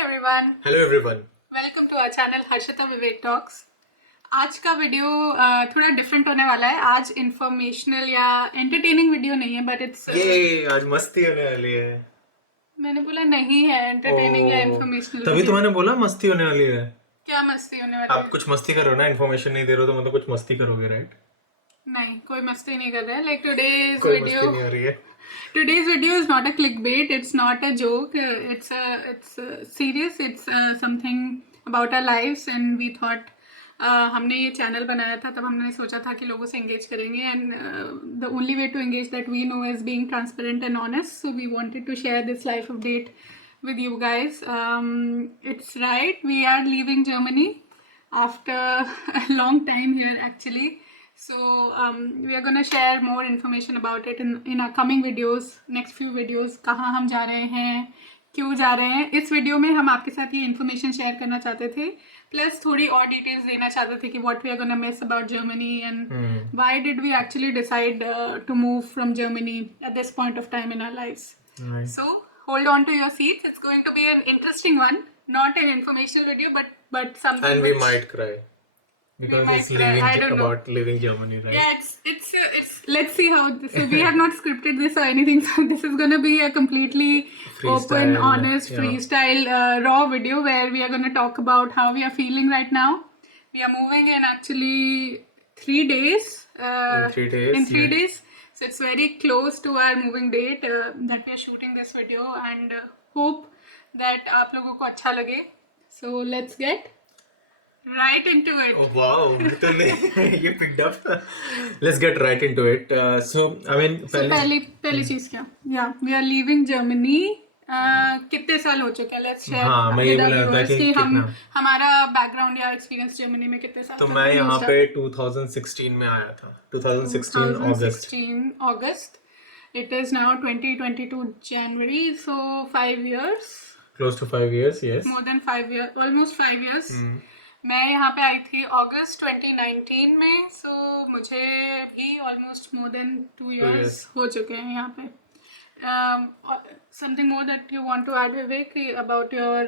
everyone. Hello everyone. Welcome to our channel Harshita Vivek talks. आज का video थोड़ा different होने वाला है। आज इंफॉर्मेशनल या एंटरटेनिंग वीडियो नहीं है, बट इट्स ये आज मस्ती होने वाली है। मैंने बोला नहीं है एंटरटेनिंग या इंफॉर्मेशनल। तभी तो मैंने बोला मस्ती होने वाली है। क्या मस्ती होने वाली है? आप कुछ मस्ती करो ना, इन्फॉर्मेशन नहीं दे रहे हो तो मतलब कुछ मस्ती करोगे, राइट? नहीं, कोई मस्ती नहीं कर रहा है। लाइक टुडेज कोई वीडियो, मस्ती नहीं आ रही है। today's video is not a clickbait, it's not a joke, it's serious, it's something about our lives and we thought हमने ये चैनल बनाया था तब हमने सोचा था कि लोगों से engage करेंगे and the only way to engage that we know is being transparent and honest, so we wanted to share this life update with you guys. It's right, we are leaving Germany after a long time here actually. So we are gonna share more information about it in our coming videos, next few videos. कहाँ हम जा रहे हैं, क्यों जा रहे हैं। इस वीडियो में हम आपके साथ ये इन्फॉर्मेशन शेयर करना चाहते थे, प्लस थोड़ी और डिटेल्स देना चाहते थे कि what we are gonna miss about Germany and why did we actually decide to move from Germany at this point of time in our lives. Right. So hold on to your seats. It's going to be an interesting one, not an informational video, but something. And we which might cry because might it's cry. I don't know. about leaving Germany, right? Yeah, it's let's see how this. So we have not scripted this or anything. So this is gonna be a completely Freestyle, open, honest, yeah. freestyle, raw video where we are gonna talk about how we are feeling right now. We are moving in actually 3 days. In 3 days. In 3 yeah. days. So it's very close to our moving date that we are shooting this video and hope that आप लोगों को अच्छा लगे. So let's get right into it. Oh wow, तुमने ये picked up. Let's get right into it. So I mean, So पहली चीज क्या? Yeah, we are leaving Germany. कितने साल हो चुके हैं? Let's share हाँ, मैं ये with our बोल रहा था viewers कि हम कितना? हमारा बैकग्राउंड या एक्सपीरियंस जर्मनी में कितने साल तो से मैं है? यहाँ पे 2016 में आया था। 2016 अगस्त। 2016 August. It is now 2022 January, so 5 years. Close to 5 years, yes. More than 5 years, almost 5 years. मैं यहाँ पे आई थी अगस्त 2019 में, so मुझे भी almost more than 2 years हो चुके हैं यहाँ पे. Something more that you want to add, Vivek, about your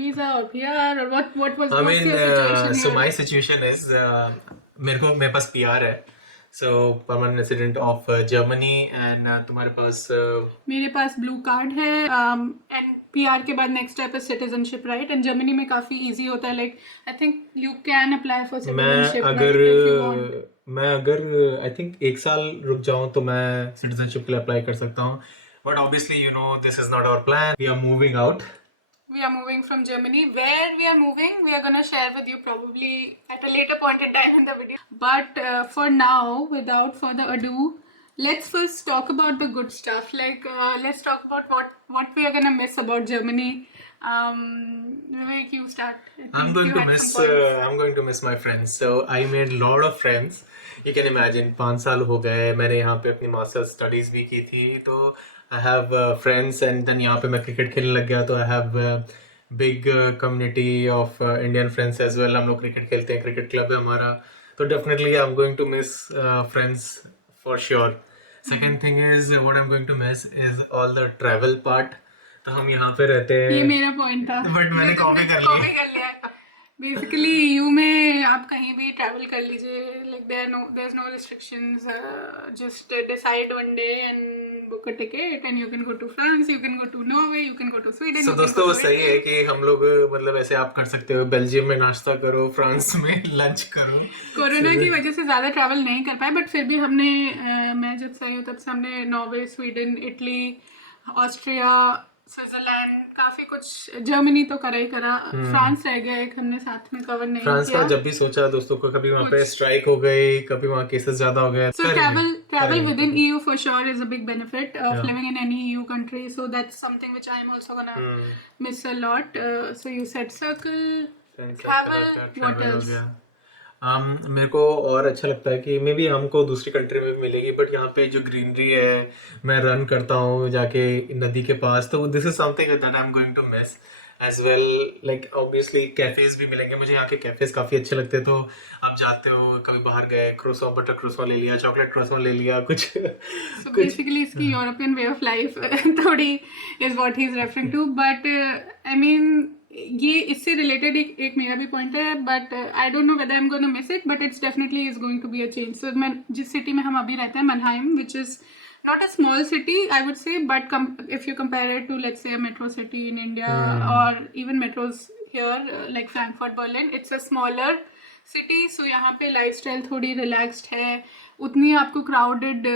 visa or PR or what was I what's mean, your situation so here? my situation is मेरे पास PR है, so permanent resident of Germany, and तुम्हारे पास मेरे पास blue card है and PR के बाद next step है citizenship, right? And Germany में काफी इजी होता है. Like I think you can apply for citizenship. मैं अगर आई थिंक 1 साल रुक जाऊं तो मैं सिटीजनशिप के लिए अप्लाई कर सकता हूं, but obviously you know this is not our plan. We are moving out. We are moving from Germany. Where we are moving, we are gonna share with you probably at a later point in time in the video. But for now, without further ado, let's first talk about the good stuff. Like let's talk about what we are gonna miss about Germany. Vivek, you start. I'm going to miss my friends. So I made a lot of friends. You can imagine 5 साल हो गए. मैंने यहाँ पे अपनी masters studies भी की थी, तो I have friends, and then यहाँ पे मैं क्रिकेट खेलने लग गया, तो I have big community of Indian friends as well. हम लोग क्रिकेट खेलते हैं, क्रिकेट क्लब है हमारा, तो definitely I'm going to miss friends for sure. Second thing is what I'm going to miss is all the travel part. तो हम यहाँ पे रहते हैं. ये मेरा पॉइंट था, बट मैंने कॉपी कर लिया. बेसिकली यू में आप कहीं भी ट्रैवल कर लीजिए. Like there is no restrictions. Just decide one day and book a ticket and you can go to France, you can go to Norway, you can go to Sweden. So दोस्तों वो सही है कि हम लोग मतलब ऐसे आप कर सकते हो, बेल्जियम में नाश्ता करो, फ्रांस में लंच करो. कोरोना की वजह से ज़्यादा ट्रैवल नहीं कर पाए, बट फिर भी हमने मैं जब से आई हूँ तब से हमने Norway, Sweden, Italy, Austria, Switzerland, काफी कुछ. जर्मनी तो करा ही करा. फ्रांस रह गया एक, हमने साथ में कवर नहीं फ्रांस किया. का जब भी सोचा दोस्तों को, कभी वहाँ पे स्ट्राइक हो गई, कभी वहाँ केसेस ज्यादा हो गए. So travel within EU for sure is a big benefit of living in any EU country. So that's something which I am also gonna miss a lot. So you said circle, travel, what else? मेरे को और अच्छा लगता है कि may be हमको दूसरी country में भी मिलेगी, बट यहाँ पे जो ग्रीनरी है, मैं रन करता हूँ जाके नदी के पास, तो this is something that I am going to miss. As well like obviously cafes भी मिलेंगे, मुझे यहाँ के कैफेज काफ़ी अच्छे लगते हैं। तो आप जाते हो कभी बाहर गए, क्रोसॉन बटर क्रोसॉन ले लिया, चॉकलेट क्रोसॉन ले लिया, कुछ So कुछ basically, इसकी European way of life थोड़ी is what he's referring to. But I mean, ये इससे related एक मेरा भी point है. But I don't know whether I'm going to miss it. But it's definitely is going to be a change. So मैं जिस city में हम अभी रहते हैं, Mannheim, which is not a small city, I would say. But if you compare it to, let's say, a metro city in India or even metros here, like Frankfurt, Berlin, it's a smaller city. So यहाँ पे lifestyle थोड़ी relaxed है, उतनी आपको crowded,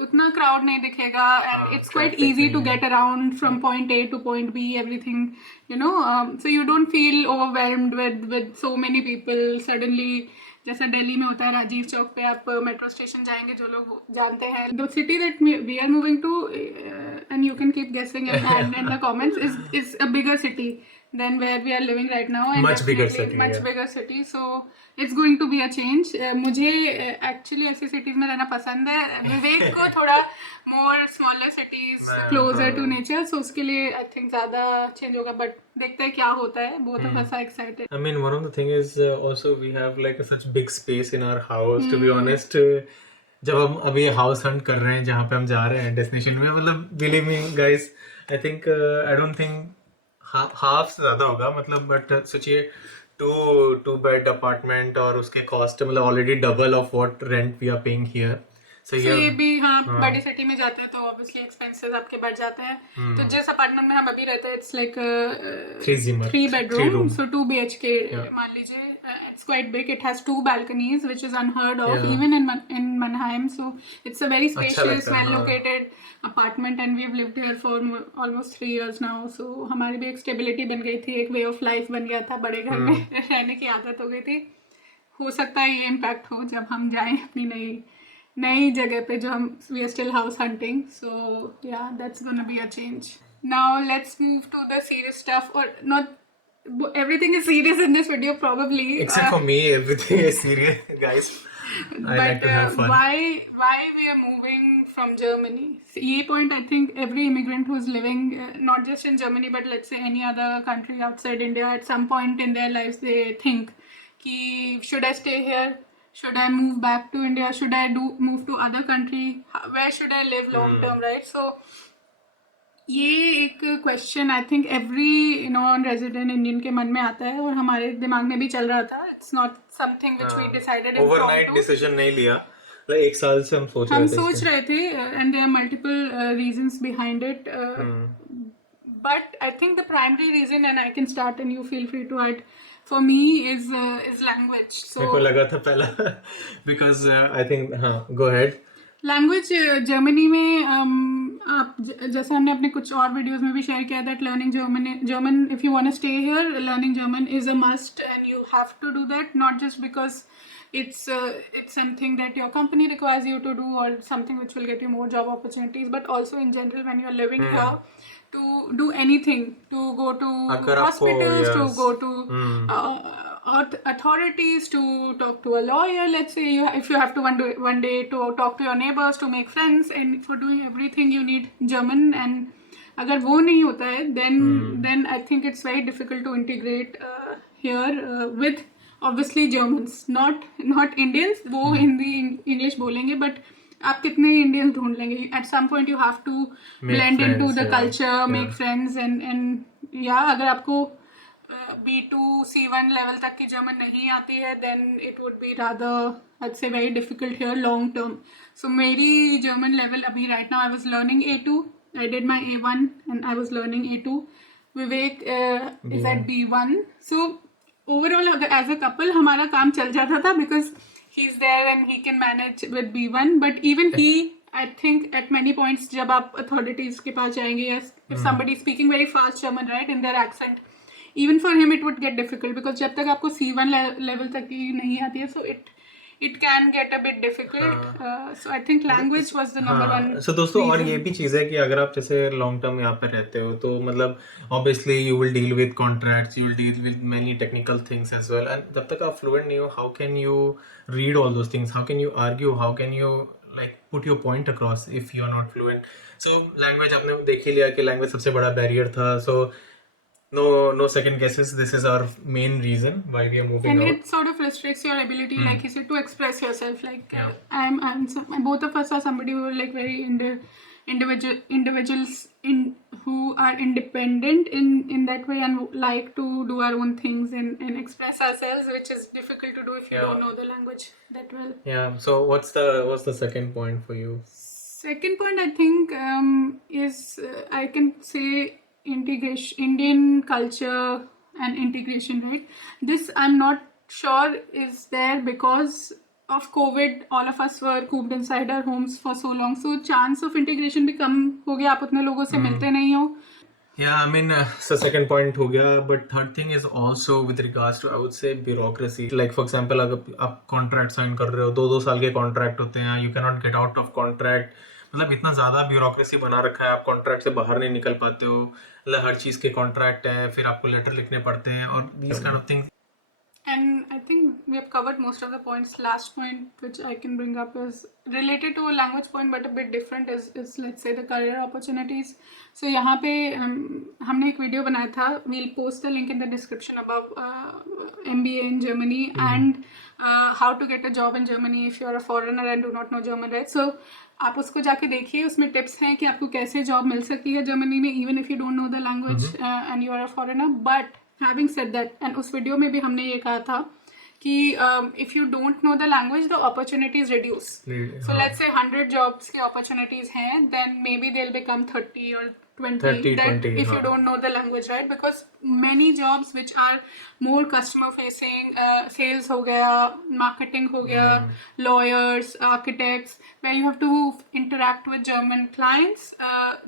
उतना crowd नहीं दिखेगा, and it's quite easy to get around from point A to point B, everything, you know. So you don't feel overwhelmed with so many people suddenly, जैसा दिल्ली में होता है. राजीव चौक पे आप मेट्रो स्टेशन जाएंगे, जो लोग जानते हैं, the city that we are moving to, and you can keep guessing and add in the comments, is a bigger city than where we are living right now, and Much bigger city, much yeah. bigger city. So it's going to be a change. मुझे actually ऐसी cities में रहना पसंद है. विवेक को थोड़ा more smaller cities, closer to nature. So उसके लिए I think ज़्यादा change होगा. But देखते हैं क्या होता है. Both of us are excited. I mean, one of the thing is also we have like such big space in our house. To be honest, जब हम अभी हाउस हंट कर रहे हैं जहाँ पे हम जा रहे हैं डेस्टिनेशन में, मतलब believe me guys, I think I don't think half से ज़्यादा होगा, मतलब. बट सोचिए टू बेड अपार्टमेंट और उसके कॉस्ट मतलब already double of what rent we are paying here. So ये भी, हाँ, बड़ी सिटी में जाते हैं तो ऑब्वियसली एक्सपेंसेस आपके बढ़ जाते हैं. तो जिस अपार्टमेंट में हम अभी रहते हैं, it's like 3 bedroom, so 2 BHK मान लीजिए. It's quite big. It has 2 balconies, which is unheard of even in Mannheim. So it's a very spacious, well located apartment, and we've lived here for almost 3 years now. So हमारी भी एक stability बन गई थी, एक way of life बन गया था, बड़े घर में रहने की आदत हो गई थी. हो सकता है ये इम्पैक्ट हो जब हम जाएं अपनी नई जगह पे, जो हम we are still house hunting. So yeah, that's gonna be a change. Now let's move to the serious stuff, or not. Everything is serious in this video probably, except for me. Everything is serious, guys. I like to have fun. why we are moving from Germany? ये point I think every immigrant who's living not just in Germany but let's say any other country outside India, at some point in their lives they think कि should I stay here, should I move back to India, should I move to other country, where should I live long term, right? So ये एक question I think every non resident Indian के मन में आता है, और हमारे दिमाग में भी चल रहा था. It's not something which we decided overnight decision नहीं लिया, like एक साल से हम सोच रहे थे, and there are multiple reasons behind it. But I think the primary reason, and I can start and you feel free to add, for me is language. So मेरे को लगा था पहला because I think, हाँ, go ahead. Language Germany में आप जैसे हमने अपने कुछ और वीडियोस में भी शेयर किया, that learning German if you want to stay here, learning German is a must, and you have to do that, not just because it's something that your company requires you to do, or something which will get you more job opportunities, but also in general when you're living here, to do anything, to go to hospitals, to go to authorities, to talk to a lawyer, let's say, if you have to one day to talk to your neighbors, to make friends, and for doing everything you need German. And अगर वो नहीं होता है, then I think it's very difficult to integrate here with obviously Germans, not Indians. वो Hindi English बोलेंगे, but आप कितने Indians ढूंढ लेंगे? At some point you have to blend into the culture, make friends, and yeah, अगर आपको B2 C1 level तक की जर्मन नहीं आती है, then it would be rather, I'd say, very difficult here long term. So मेरी German level अभी right now, I was learning A2, I did my A1 and I was learning A2. Vivek is at B1. So overall, as a couple, हमारा काम चल जाता था because he's there and he can manage with B1. But even he, I think, at many points, जब आप authorities के पास जाएंगे, yes, if somebody is speaking very fast German, right, in their accent, even for him it would get difficult, because जब तक आपको C1 level तक की नहीं आती है, so it can get a bit difficult. So I think language was the number one. So दोस्तों, और ये भी चीज़ है कि अगर आप जैसे लॉन्ग टर्म यहाँ पे रहते हो, तो मतलब obviously you will deal with contracts, you will deal with many technical things as well, and जब तक आप fluent नहीं हो, how can you read all those things, how can you argue, how can you like put your point across if you are not fluent? So language आपने देख ही लिया कि language सबसे बड़ा barrier था. So no second guesses. This is our main reason why we are moving And out. it sort of restricts your ability, like you said, to express yourself. Like Yeah. both of us are somebody who are like very individuals who are independent in that way and like to do our own things and express ourselves, which is difficult to do if you Yeah. don't know the language that well. Yeah. So what's the second point for you? Second point, I think, is I can say integration, Indian culture and integration, right? This I'm not sure is there because of COVID. All of us were cooped inside our homes for so long, so chance of integration भी कम हो गया. आप उतने लोगों से मिलते नहीं हो. Yeah, I mean, so second point हो गया, but third thing is also with regards to I would say bureaucracy. Like for example, अगर आप contract sign कर रहे हो, 2-2 साल के contract होते हैं, you cannot get out of contract. मतलब इतना ज़्यादा bureaucracy बना रखा है, आप contract से बाहर नहीं निकल पाते हो. मतलब हर चीज़ के contract है, फिर आपको letter लिखने पड़ते हैं और these kind of things. And I think we have covered most of the points. Last point which I can bring up is related to a language point but a bit different is let's say the career opportunities. So यहाँ पे हमने एक video बनाया था. We'll post the link in the description above. MBA in Germany and how to get a job in Germany if you are a foreigner and do not know German, right? So आप उसको जाके देखिए. उसमें tips हैं कि आपको कैसे job मिल सकती है जर्मनी में even if you don't know the language and you are a foreigner. But having said that, and उस वीडियो में भी हमने ये कहा था कि if you don't know the language, the opportunities reduce. So let's say 100 jobs की opportunities हैं, then maybe they'll become 30 or 20 if you don't know the language, right? Because many jobs which are more customer facing, sales हो गया, marketing हो गया, lawyers, architects, where you have to interact with German clients,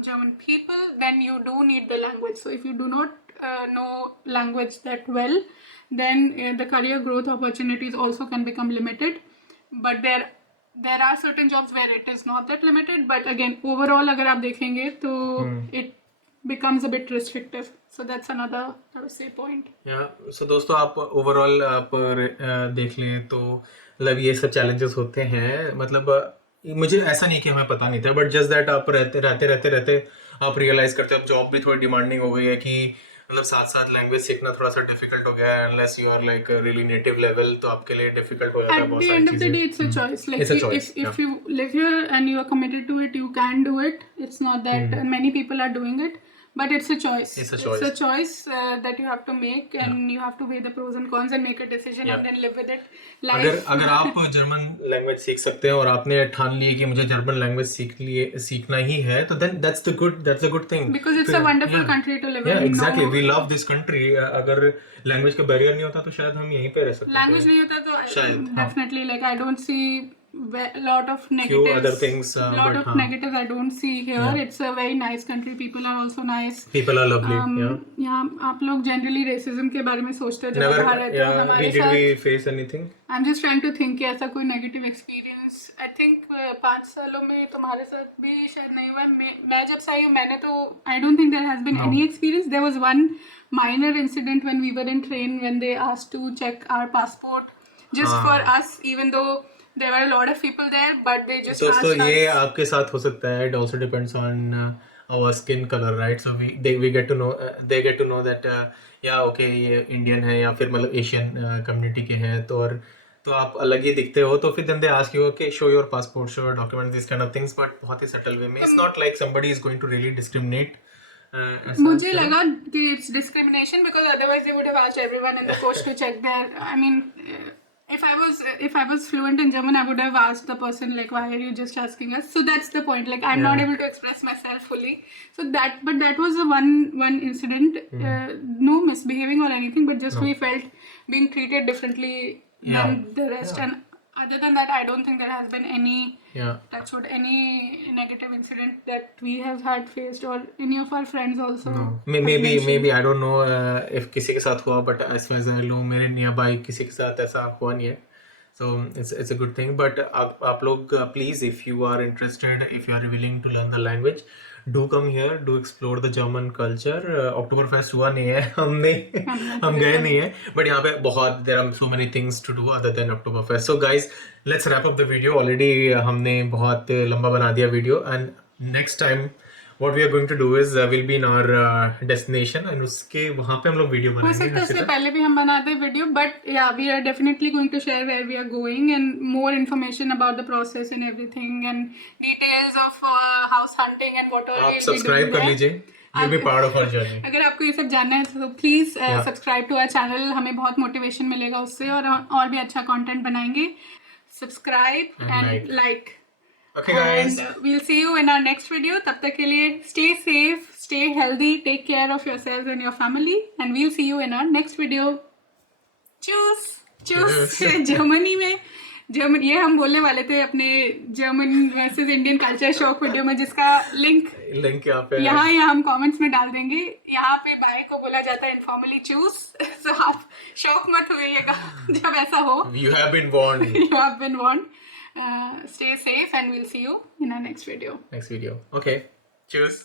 German people, then you do need the language. So if you do not know language that well, then the career growth opportunities also can become limited. But there are certain jobs where it is not that limited, but again overall अगर आप देखेंगे तो it becomes a bit restrictive. So that's another, I would say, point. Yeah, so दोस्तों आप overall आप देख लें तो मतलब ये सब challenges होते हैं. मतलब मुझे ऐसा नहीं कि हमें पता नहीं था, but just that आप रहते आप realize करते हो अब job भी थोड़ी demanding हो गई है कि मतलब साथ लैंग्वेज सीखना थोड़ा सा डिफिकल्ट हो गया है. unless you are like really native level तो आपके लिए डिफिकल्ट हो जाता है बहुत सारी चीजें. At the end of the day, it's a choice. Like It's a choice, if you live here and you are committed to it, you can do it. It's not that many people are doing it, but it's a choice. It's a choice that you have to make, and you have to weigh the pros and cons and make a decision and then live with it. अगर आप German language सीख सकते हैं और आपने ठान लिए कि मुझे जर्मन लैंग्वेज सीखना ही है तो then that's a good thing. Because it's a wonderful country to live in. Yeah, exactly. We love this country. अगर लैंग्वेज का बैरियर नहीं होता तो शायद हम यहीं पे रह सकते. लैंग्वेज नहीं होता तो definitely like I don't see a lot of negatives. Few other things. Lot of negatives I don't see here. It's a very nice country. People are also nice. People are lovely. Yeah. आप लोग generally racism के बारे में सोचते हो जब बाहर रहते हो हमारे साथ. Did we face anything? I'm just trying to think कि ऐसा कोई negative experience. I think 5 सालों में तुम्हारे साथ भी शायद नहीं हुआ. मैं जब से आई हूँ मैंने तो I don't think there has been any experience. There was one minor incident when we were in train when they asked to check our passport just for us, even though there were a lot of people there, but they just asked us. ये आपके साथ हो सकता है. It also depends on our skin color, right? So we get to know they get to know that okay ये Indian है या फिर मतलब Asian community के हैं तो आप अलग ही दिखते हो तो फिर then they ask you okay show your passport, show your documents, these kind of things, but बहुत ही subtle way में. It's not like somebody is going to really discriminate. मुझे लगा कि it's discrimination because otherwise they would have asked everyone in the coach to check their. I mean. If I was fluent in German, I would have asked the person like, why are you just asking us? So that's the point. Like I'm not able to express myself fully. So that was the one incident. No misbehaving or anything, but just we felt being treated differently than the rest. And other than that, I don't think there has been any any negative incident that we have had faced or any of our friends also. No. Maybe I don't know if किसी के साथ हुआ, but as far as I know मेरे nearby किसी के साथ ऐसा हुआ नहीं है. So it's a good thing. But आप लोग please if you are interested, if you are willing to learn the language, do come here, do explore the German culture. Oktoberfest हुआ नहीं है हम गए नहीं है, but यहाँ पे बहुत there are so many things to do other than Oktoberfest. So guys, let's wrap up the video. Already हमने बहुत लंबा बना दिया video, and next time what we are going to do is we'll be in our destination and उसके वहाँ पे हम लोग वीडियो हो बनाएंगे सकता है उससे हर्षिता। पहले भी हम बना दे वीडियो, बट या we are definitely going to share where we are going and more information about the process and everything and details of house hunting and what आप सब्सक्राइब कर लीजिए, you'll be part of our journey. अगर आपको ये सब जानना है तो please Yeah. Subscribe to our channel, हमें बहुत मोटिवेशन मिलेगा उससे और भी अच्छा कंटेंट बनाएंगे. Subscribe And and like. Okay guys, And we'll see you in our next video. तब तक के लिए stay safe, stay healthy, take care of yourselves and your family, and we'll see you in our next video. Choose, choose. Germany में ये हम बोलने वाले थे अपने German versus Indian culture shock video में, जिसका लिंक यहाँ पे यहाँ या हम कमेंट्स में डाल देंगे. यहाँ पे बाय को बोला जाता है इनफॉर्मली चूज. सो आप शॉक मत होइएगा जब ऐसा हो. You have been warned. You have been warned. Stay safe and we'll see you in our next video. Next video. Okay. Cheers.